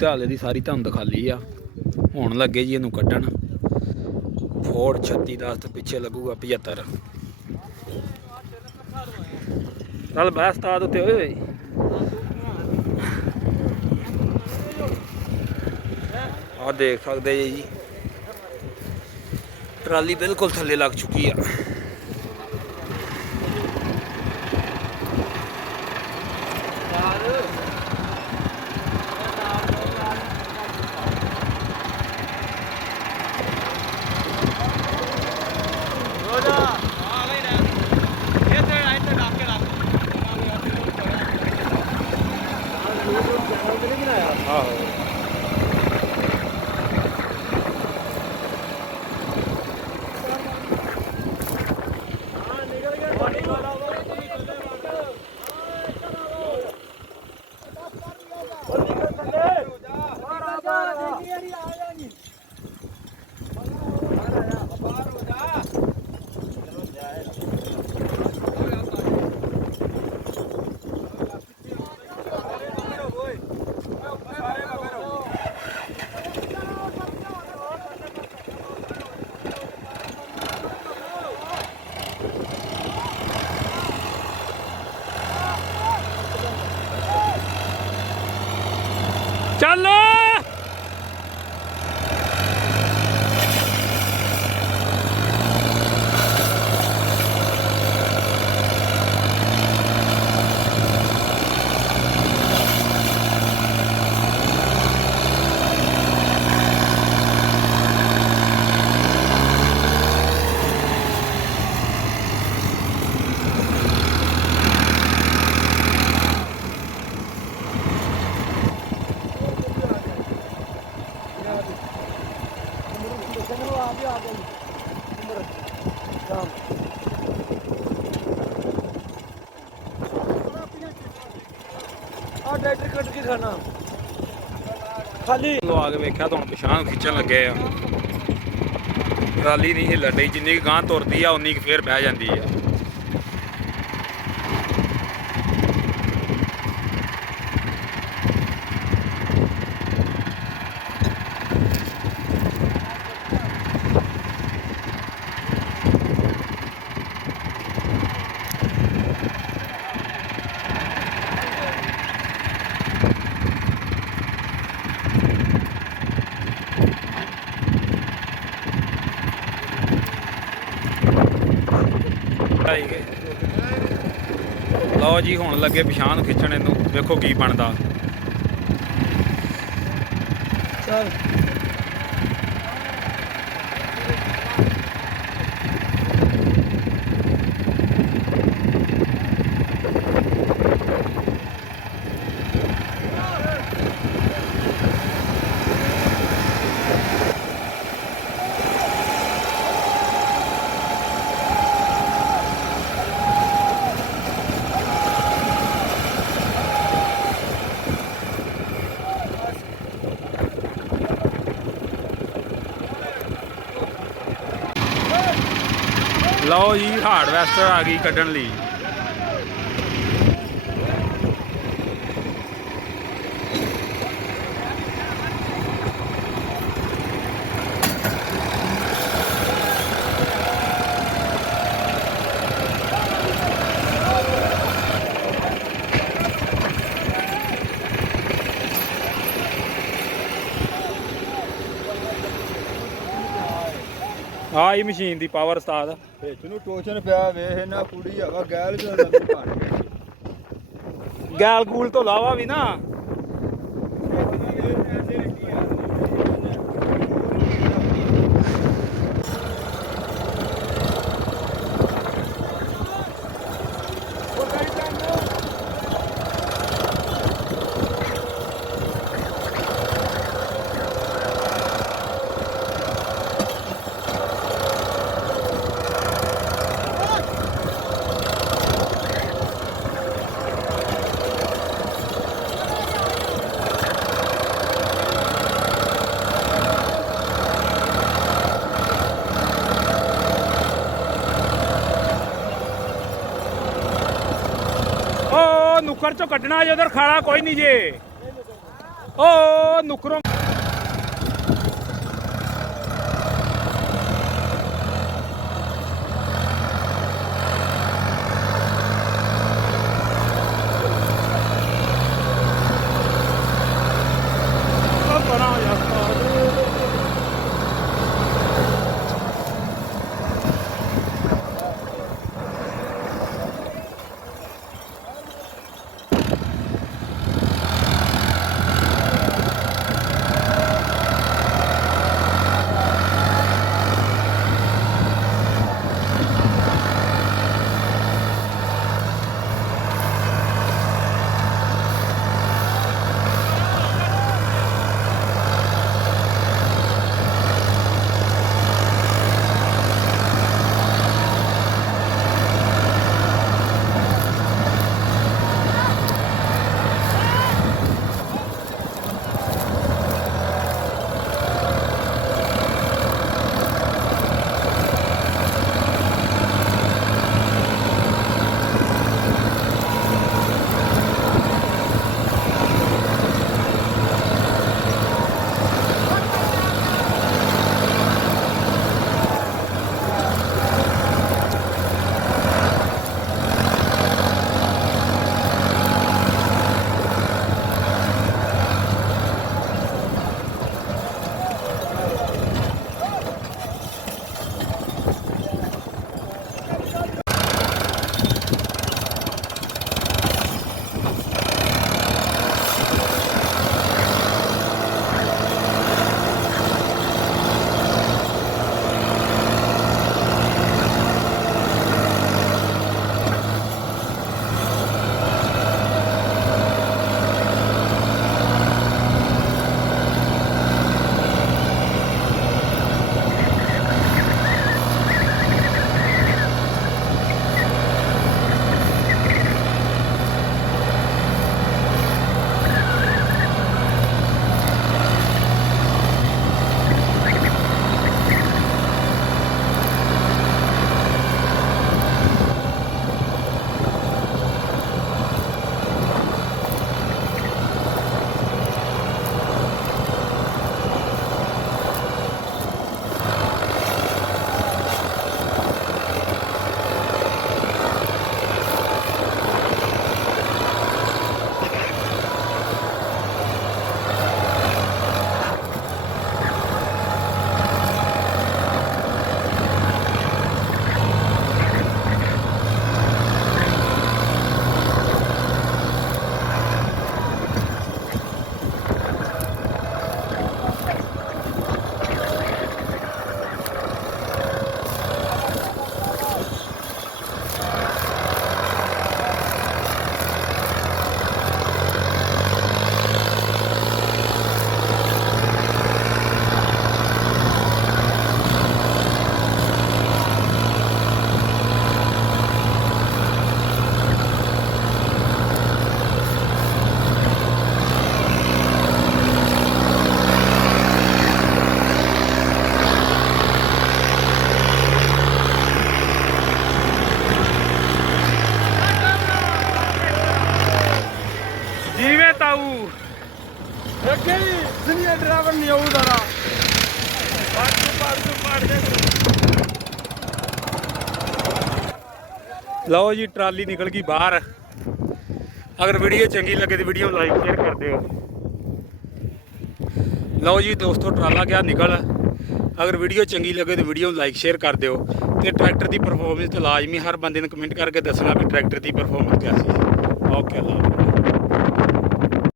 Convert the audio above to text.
ਤੇ ਹਾਲੇ ਦੀ ਸਾਰੀ ਧੁੰਦ ਖਾਲੀ ਆ। ਹੁਣ ਲੱਗੇ ਜੀ ਇਹਨੂੰ ਕੱਢਣ। ਫੋਰਡ 3610 ਤੇ ਪਿੱਛੇ ਲੱਗੂਗਾ 75। ਚੱਲ ਬਹਿ ਉਸਤਾਦ ਉੱਤੇ ਓਏ। ਆਹ ਦੇਖ ਸਕਦੇ ਜੀ ਟਰਾਲੀ ਬਿਲकुल ਥੱਲੇ ਲੱਗ ਚੁੱਕੀ ਆ। ਚੱਲ ट्रैक्टर कट के खाना खाली ਆ ਕੇ ਵੇਖਿਆ ਤਾਂ ਹੁਣ ਪਿਛਾਂਹ ਖਿੱਚਣ ਲੱਗੇ ਆ। ਟਰਾਲੀ ਨਹੀਂ ਹਿੱਲਣ ਡਈ, ਜਿੰਨੀ ਕੁ ਗਾਂਹ ਤੁਰਦੀ ਆ ਉਨੀ ਕੁ ਫੇਰ ਬਹਿ ਜਾਂਦੀ ਆ। ਲਓ ਜੀ ਹੁਣ ਲੱਗੇ ਪਿਛਾਂਹ ਨੂੰ ਖਿੱਚਣ ਇਹਨੂੰ, ਵੇਖੋ ਕੀ ਬਣਦਾ। चल ਲਓ ਜੀ ਹਾਰਡਵੈਸਟਰ ਆ ਗਈ ਕੱਢਣ ਲਈ। ਆਹ ਹੀ ਮਸ਼ੀਨ ਦੀ ਪਾਵਰ ਉਸਤਾਦ। ਵਿੱਚ ਨੂੰ ਟੋਚਨ ਪਿਆ ਵੇਖ ਇਹਨਾਂ ਕੁੜੀ ਹੈਗਾ ਗੈਲ ਜੋ ਲੰਮੀ ਬਣ ਗੈਲ ਗੂਲ ਤੋਂ ਇਲਾਵਾ ਵੀ ਨਾ नुक्कड़ चो कटना जे उधर खड़ा कोई नहीं जे ਓ ਨੁਕਰੋਂ ਬਣਾ ਯਾਰ ਜੀਵੇ ਤਾਊ ਅੱਗੇ ਦੁਨੀਆ ਡਰਾਈਵਰ ਨਹੀਂ ਆਉ ਦਾਰਾ ਪਾੜ ਦੇ ਲਓ ਜੀ ਟਰਾਲੀ ਨਿਕਲ ਗਈ ਬਾਹਰ। ਅਗਰ ਵੀਡੀਓ ਚੰਗੀ ਲੱਗੇ ਤਾਂ ਵੀਡੀਓ ਲਾਈਕ ਸ਼ੇਅਰ ਕਰ ਦਿਓ। ਲਓ ਜੀ ਦੋਸਤੋ ਟਰਾਲਾ ਗਿਆ ਨਿਕਲ। ਅਗਰ ਵੀਡੀਓ ਚੰਗੀ ਲੱਗੇ ਤਾਂ ਵੀਡੀਓ ਲਾਈਕ ਸ਼ੇਅਰ ਕਰ ਦਿਓ ਤੇ ਟਰੈਕਟਰ ਦੀ ਪਰਫਾਰਮੈਂਸ ਤੇ ਲਾਜ਼ਮੀ ਹਰ ਬੰਦੇ ਨੂੰ ਕਮੈਂਟ ਕਰਕੇ ਦੱਸਣਾ ਵੀ ਟਰੈਕਟਰ ਦੀ ਪਰਫਾਰਮੈਂਸ ਕਿਆ ਸੀ। ਓਕੇ ਅੱਲਾ ਹਾਫਿਜ਼।